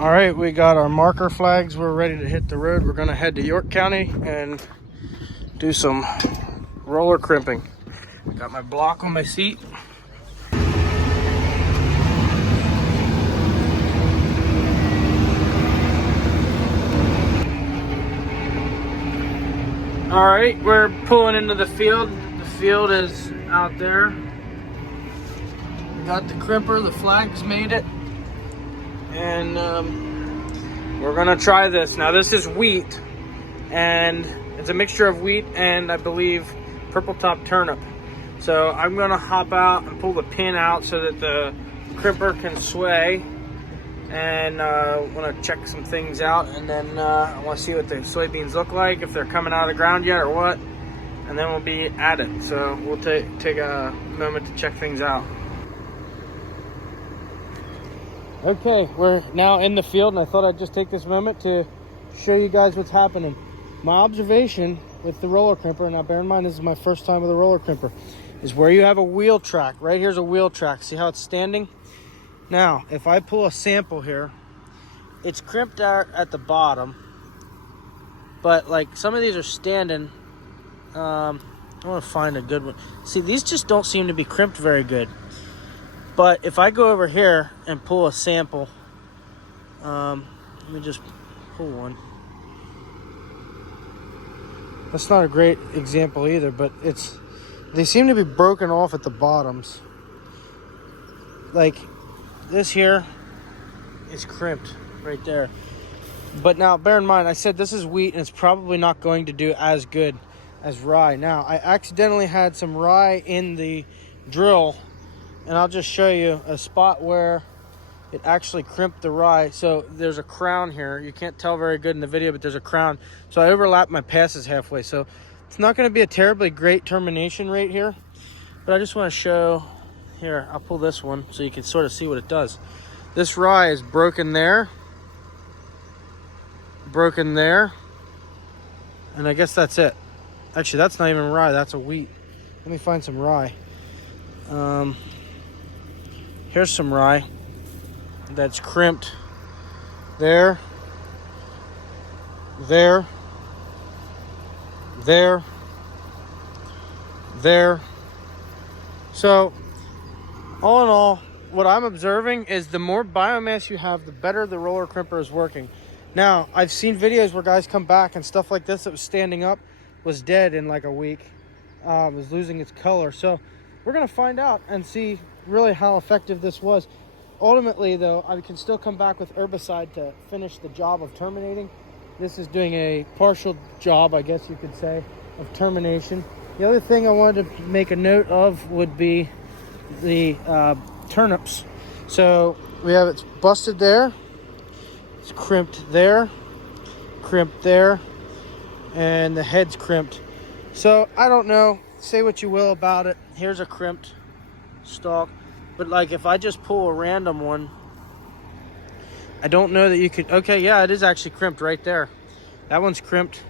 All right, we got our marker flags. We're ready to hit the road. We're gonna head to York County and do some roller crimping. Got my block on my seat. All right, we're pulling into the field. The field is out there. We got the crimper, the flags made it. And we're gonna try this. Now this is wheat, and it's a mixture of wheat and I believe purple top turnip. So I'm gonna hop out and pull the pin out so that the crimper can sway, and want to check some things out, and then I want to see what the soybeans look like, if they're coming out of the ground yet or what, and then we'll be at it. So we'll take a moment to check things out. Okay, we're now in the field, and I thought I'd just take this moment to show you guys what's happening. My observation with the roller crimper, now bear in mind this is my first time with a roller crimper, is where you have a wheel track. Right here's a wheel track. See how it's standing? Now, if I pull a sample here, it's crimped out at the bottom, but like some of these are standing. I want to find a good one. See, these just don't seem to be crimped very good. But if I go over here and pull a sample, let me just pull one. That's not a great example either, but they seem to be broken off at the bottoms. Like this here is crimped right there. But now bear in mind, I said this is wheat and it's probably not going to do as good as rye. Now I accidentally had some rye in the drill, and I'll just show you a spot where it actually crimped the rye. So there's a crown here. You can't tell very good in the video, but there's a crown. So I overlapped my passes halfway. So it's not going to be a terribly great termination rate here, but I just want to show here. I'll pull this one so you can sort of see what it does. This rye is broken there, and I guess that's it. Actually, that's not even rye. That's a wheat. Let me find some rye. Here's some rye that's crimped there, there. So all in all, what I'm observing is the more biomass you have, the better the roller crimper is working. Now, I've seen videos where guys come back and stuff like this that was standing up was dead in like a week, was losing its color. So we're gonna find out and see really how effective this was. Ultimately though, I can still come back with herbicide to finish the job of terminating. This is doing a partial job, I guess you could say, of termination. The other thing I wanted to make a note of would be the turnips. So we have it's busted there, it's crimped there, and the head's crimped. So I don't know, say what you will about it. Here's a crimped stalk, but like if I just pull a random one, I don't know that you could. Okay, yeah, it is actually crimped right there. That one's crimped,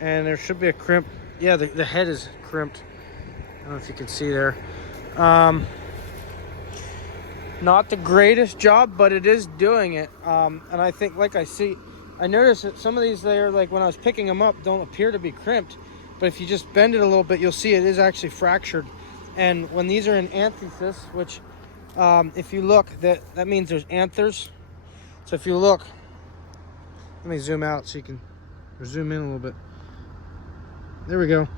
and there should be a crimp. Yeah, the head is crimped. I don't know if you can see there. Not the greatest job, but it is doing it. And I think, like I noticed that some of these there, like when I was picking them up, don't appear to be crimped. But if you just bend it a little bit, you'll see it is actually fractured. And when these are in anthesis, which if you look, that means there's anthers. So if you look, let me zoom out so you can, or zoom in a little bit. There we go.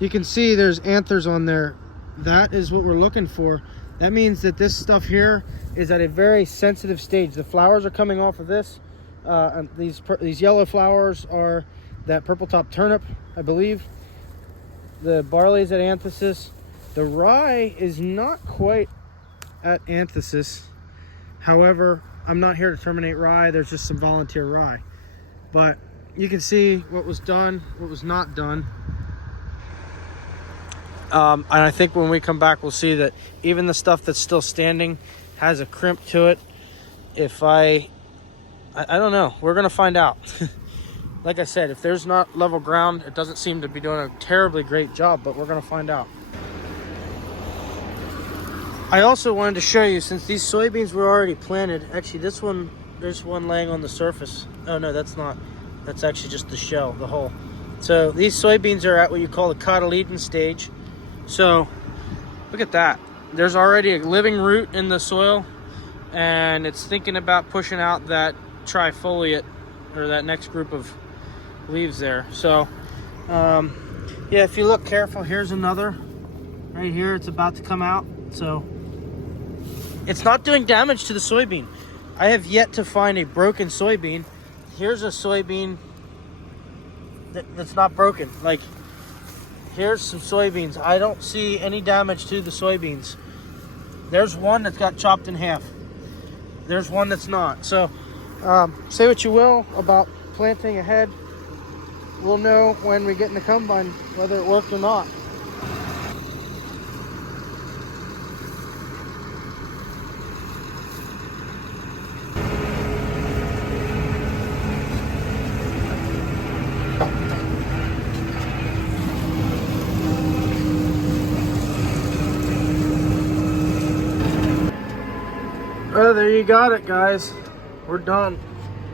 You can see there's anthers on there. That is what we're looking for. That means that this stuff here is at a very sensitive stage. The flowers are coming off of this. And these yellow flowers are that purple top turnip, I believe. The barley is at anthesis. The rye is not quite at anthesis. However, I'm not here to terminate rye. There's just some volunteer rye. But you can see what was done, what was not done. And I think when we come back, we'll see that even the stuff that's still standing has a crimp to it. If I don't know. We're going to find out. Like I said, if there's not level ground, it doesn't seem to be doing a terribly great job, but we're going to find out. I also wanted to show you, since these soybeans were already planted, actually this one There's one laying on the surface. Oh no, that's not. That's actually just the shell, the hull. So these soybeans are at what you call the cotyledon stage. So look at that. There's already a living root in the soil, and it's thinking about pushing out that trifoliate, or that next group of leaves there. So yeah, if you look careful, here's another right here. It's about to come out. So it's not doing damage to the soybean. I have yet to find a broken soybean. Here's a soybean that's not broken. Like, here's some soybeans. I don't see any damage to the soybeans. There's one that's got chopped in half. There's one that's not. So say what you will about planting ahead. We'll know when we get in the combine whether it worked or not. Oh, there you got it, guys. We're done.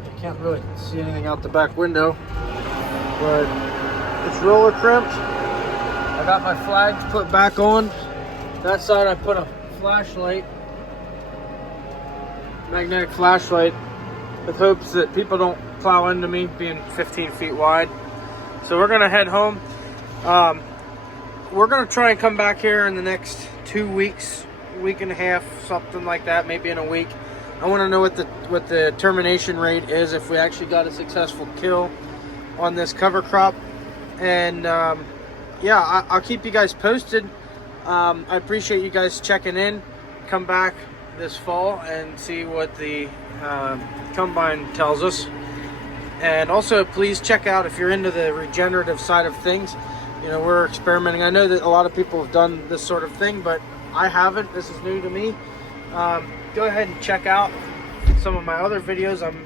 I can't really see anything out the back window, but it's roller crimped. I got my flags put back on. That side I put a flashlight, magnetic flashlight, with hopes that people don't plow into me, being 15 feet wide. So we're gonna head home. We're gonna try and come back here in the next 2 weeks, week and a half, something like that, maybe in a week. I want to know what the termination rate is, if we actually got a successful kill on this cover crop. And yeah, I'll keep you guys posted. I appreciate you guys checking in. Come back this fall and see what the combine tells us. And also, please check out, if you're into the regenerative side of things, you know, we're experimenting. I know that a lot of people have done this sort of thing, but I haven't. This is new to me. Go ahead and check out some of my other videos. I'm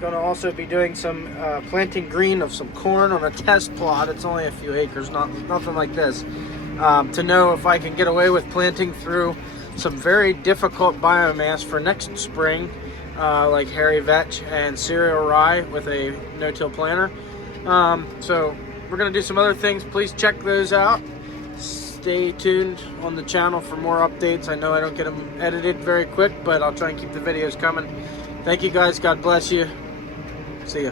going to also be doing some planting green of some corn on a test plot. It's only a few acres, nothing like this. To know if I can get away with planting through some very difficult biomass for next spring, like hairy vetch and cereal rye with a no-till planter. So we're going to do some other things. Please check those out. Stay tuned on the channel for more updates. I know I don't get them edited very quick, but I'll try and keep the videos coming. Thank you guys. God bless you. See ya.